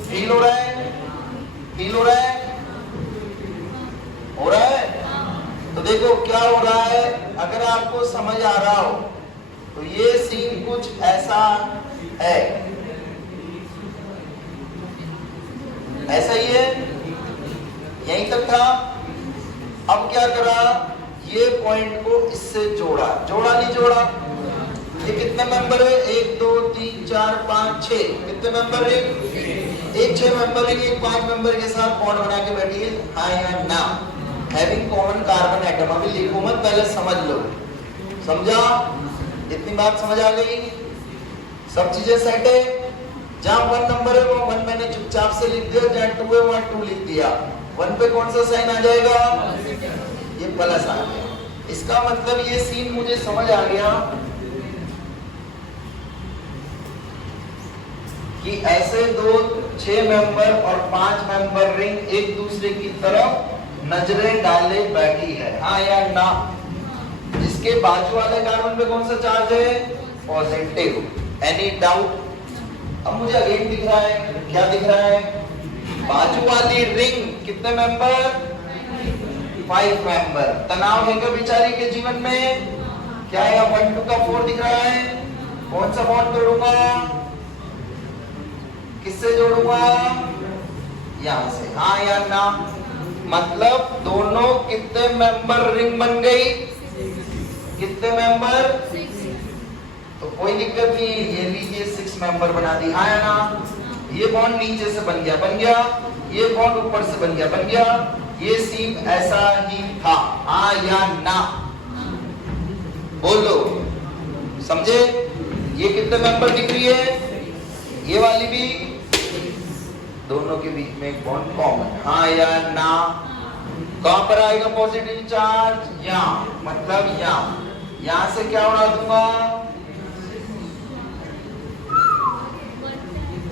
फील हो रहा है, फील हो रहा है, हो रहा है, तो देखो क्या हो रहा है, अगर आपको समझ आ रहा हो तो ये सीन कुछ ऐसा है, ऐसा ही है, यहीं तक था, अब क्या करा, ये पॉइंट को इससे जोड़ा, जोड़ा नहीं जोड़ा, ये कितने मेंबर है, 1 2 3 4 5 6, कितने मेंबर है, एक 6 मेंबर है, एक 5 मेंबर के साथ बॉन्ड बना के बैठिए, हाँ या ना, हैविंग कॉमन कार्बन एटम, अभी लिखो मत, पहले समझ लो, समझा, इतनी बात समझ आ गई, सब चीजें सेट है, जहां 1 नंबर है वो 1 मैंने चुपचाप से लिख दिया, जहां 2 है वहां 2 लिख दिया, 1 पे कौन सा साइन आ जाएगा, ये प्लस आ गया, इसका मतलब ये सीन मुझे समझ आ गया कि ऐसे 2 6 मेंबर और 5 मेंबर रिंग एक दूसरे की तरफ नजरें डाले बैठी है, हाँ या ना, जिसके बाजू वाले कार्बन पे कौन सा चार्ज है, पॉजिटिव, एनी डाउट, अब मुझे अगेन दिख रहा है, क्या दिख रहा है, बाजू वाली रिंग कितने मेंबर, 5 मेंबर, तनाव है क्या बेचारी के जीवन में, क्या यहाँ 1 2 का 4 दिख रहा है, कौन सा बॉन्ड तोड़ूंगा, किससे जोड़ूंगा, यहां से, हाँ या ना, मतलब दोनों कितने मेंबर रिंग बन गई, कितने मेंबर, तो कोई दिक्कत नहीं, ये लीजिए 6 मेंबर बना दी, हाँ या ना, ये बॉन्ड नीचे से बन गया, बन गया, ये बॉन्ड ऊपर से बन गया, बन गया, ये सीन ऐसा ही था, हाँ या ना, बोलो, समझे? ये कितने मेंबर दिख रही है? ये वाली भी, दोनों के बीच में एक बॉन्ड कॉमन, हाँ या ना? कहां पर आएगा पॉजिटिव चार्ज? यहाँ, मतलब यहाँ से क्या उड़ा दूंगा,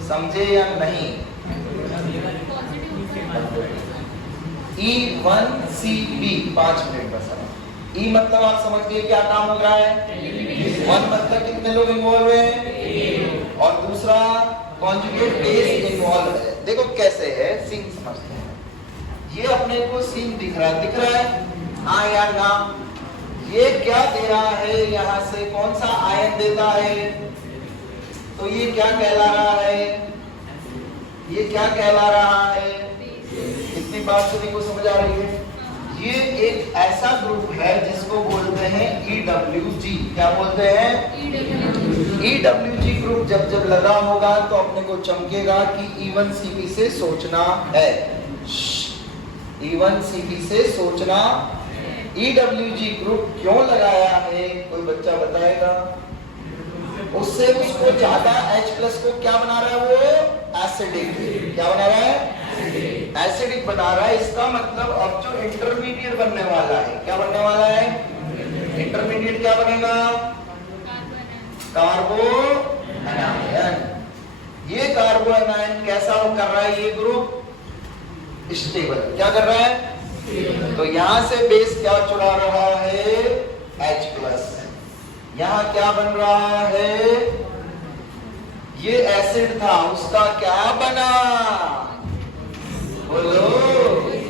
समझे या नहीं? E1CB 5 मिनट बस। E मतलब आप समझ गए क्या काम हो रहा है? 1 मतलब कितने लोग इन्वॉल्व हैं, और दूसरा कॉन्जुगेट बेस इन्वॉल्व है। देखो कैसे है, सीन समझते हैं। ये अपने को सीन दिख रहा है, हाँ या ना? ये क्या दे रहा है, यहाँ से कौन सा आयन देता है, तो ये क्या कहला रहा है, ये क्या कहला रहा है? इतनी बात सभी को समझ आ रही है? ये एक ऐसा ग्रुप है जिसको बोलते हैं EWG। क्या बोलते हैं? EWG ग्रुप जब जब लगा होगा तो अपने को चमकेगा कि E1CP से सोचना है। E1CP से सोचना। EWG ग्रुप क्यों लगाया है, कोई बच्चा बताएगा? उससे उसको ज्यादा H+ को क्या बना रहा है वो? एसिडिक। क्या बना रहा है? एसिडिक बना रहा है। इसका मतलब अब जो इंटरमीडिएट बनने वाला है, क्या बनने वाला है? इंटरमीडिएट क्या बनेगा? कार्बो एनायन। ये कार्बो एनायन कैसा कर रहा है ये ग्रुप? स्टेबल। क्या कर रहा है? तो यहां से बेस क्या चुरा रहा है? H+। यहाँ क्या बन रहा है? ये एसिड था, उसका क्या बना? बोलो।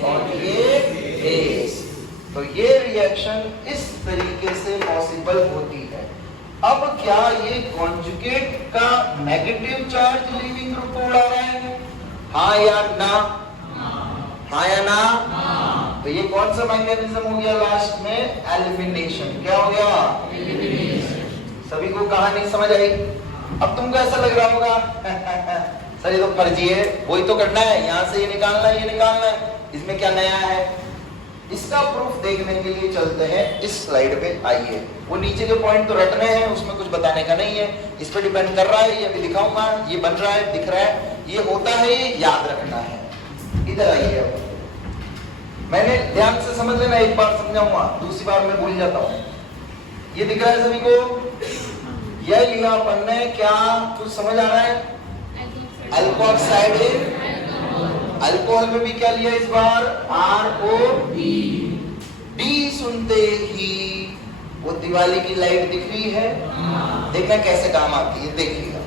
और ये बेस। तो ये रिएक्शन इस तरीके से पॉसिबल होती है। अब क्या ये कॉन्जुगेट का नेगेटिव चार्ज लीविंग ग्रुप को उड़ा रहा है? हाँ या ना? हाँ या ना? तो ये कौन सा मैकेनिज्म हो गया लास्ट में? एलिमिनेशन। क्या हो गया? सभी को कहानी समझ आई? अब तुमको ऐसा लग रहा होगा सर ये तो फर्जी है, वही तो करना है, यहाँ से ये निकालना है, ये निकालना है, इसमें क्या नया है? इसका प्रूफ देखने के लिए चलते हैं इस स्लाइड पे। आइए, वो नीचे के पॉइंट तो रटने हैं, उसमें कुछ बताने का नहीं है, इस पे डिपेंड कर रहा है। ये अभी दिखाऊंगा, ये बन रहा है, दिख रहा है, ये होता है, ये याद रखना है। इधर आइए, अब मैंने ध्यान से समझ लेना, एक बार समझाऊंगा, दूसरी बार मैं भूल जाता हूँ। ये दिख रहा है सभी को? यह लिया अपन ने, क्या कुछ समझ आ रहा है? अल्कोक्साइड। अल्कोहल में भी क्या लिया इस बार? RO। डी सुनते ही वो दिवाली की लाइट दिख रही है, देखना कैसे काम आती है, देखिएगा।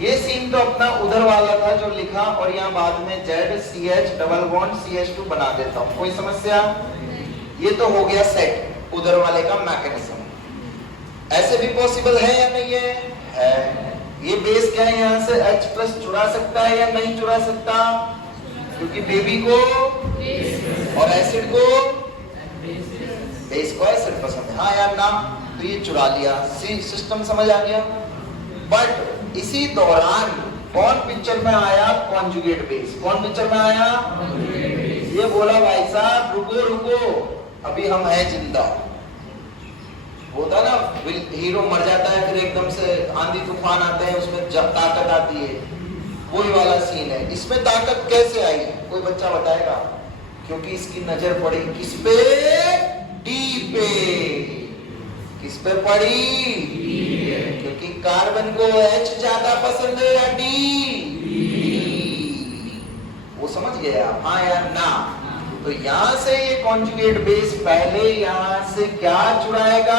ये सीन तो अपना उधर वाला था जो लिखा, और यहाँ बाद में ZCH डबल बॉन्ड CH2 बना देता हूँ, कोई समस्या? ये तो हो गया सेट उधर वाले का मैकेनिज्म। ऐसे भी पॉसिबल है या नहीं है? ये बेस क्या है, यहाँ से H+ चुरा सकता है या नहीं चुरा सकता? क्योंकि बेबी को और एसिड को, बेस को एसिड पसंद है, हाँ या ना? तो ये चुरा लिया। सिस्टम समझ आ गया। बट इसी दौरान कौन पिक्चर में आया? Conjugate base. कौन पिक्चर में आया? ये बोला भाई साहब रुको रुको, अभी हम हैं जिंदा। होता ना, हीरो मर जाता है, फिर एकदम से आंधी तूफान आते हैं, उसमें जब ताकत आती है, वही वाला सीन है। इसमें ताकत कैसे आई, कोई बच्चा बताएगा? क्योंकि इसकी नजर पड़ी किस पे? डी पे। किस पे पड़ी? क्योंकि कार्बन को H ज्यादा पसंद है या डी? वो समझ गया, हाँ या ना? तो यहां से ये कॉन्जुगेट बेस पहले यहां से क्या चुराएगा?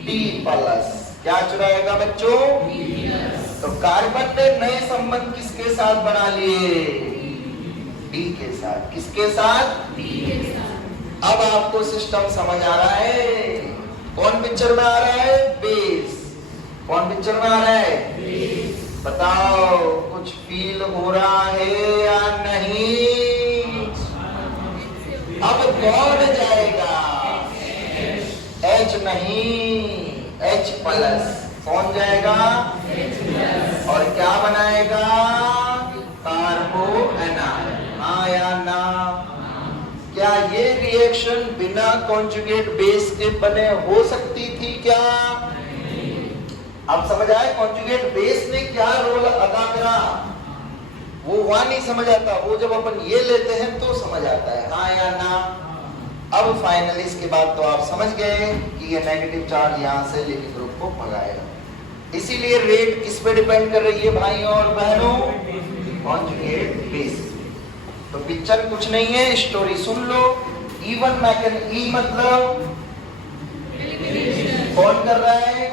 D+। क्या चुराएगा बच्चों? तो कार्बन ने नए संबंध किसके साथ बना लिए? D के साथ। किसके साथ? D के साथ। अब आपको सिस्टम समझ आ रहा है? कौन पिक्चर में आ रहा है? बेस। कौन पिक्चर में आ रहा है? बेस। बताओ, कुछ फील हो रहा है या नहीं? अब कौन जाएगा? H नहीं, H+। कौन जाएगा? और क्या बनाएगा? कार्बो एनायन। हाँ या ना? क्या ये रिएक्शन बिना कॉन्जुगेट बेस के बने हो सकती थी क्या? अब समझ आए कॉन्जुगेट बेस ने क्या रोल अदा करा? वो वहां नहीं समझ आता, वो जब अपन ये लेते हैं तो समझ आता है, हाँ या ना। अब फाइनली इसके बाद तो आप समझ गए कि ये नेगेटिव चार्ज यहाँ से लिविंग ग्रुप को भगाएगा। इसीलिए रेट किस पे डिपेंड कर रही है भाई और बहनों? Conjugate base. तो पिक्चर कुछ नहीं है, स्टोरी सुन लो। इवन मैकेनिक ई मतलब कौन कर रहा है?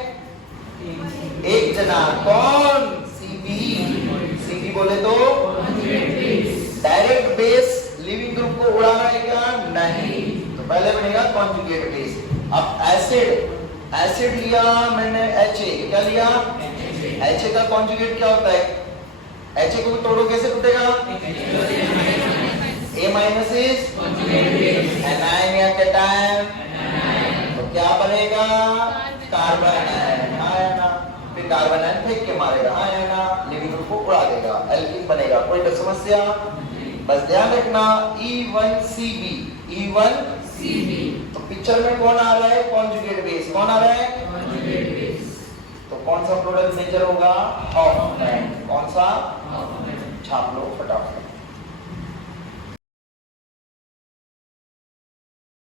एक जना। कौन? सीबी। सीबी बोले तो डायरेक्ट बेस लिविंग ग्रुप को उड़ा रहा है क्या? नहीं। तो पहले बनेगा कॉन्जुगेट बेस। अब एसिड, एसिड लिया मैंने HA, क्या लिया? HA का कॉन्जुगेट क्या होता है? HA को तोड़ो कैसे टूटेगा? A माइनस इज एनायन या कैटायन, तो क्या बनेगा? Carbon ion. हाँ या ना? फिर कार्बन आयन फेंक के मारेगा, हाँ या ना? लिविंग ग्रुप को उड़ा देगा, एल्कीन बनेगा। कोई समस्या? बस ध्यान रखना E1CB, E1CB। तो पिक्चर में कौन आ रहा है? Conjugate base. कौन आ रहा है? Conjugate base. तो कौन सा प्रोडक्ट मेजर होगा? कौन सा? छाप लो फटाफट।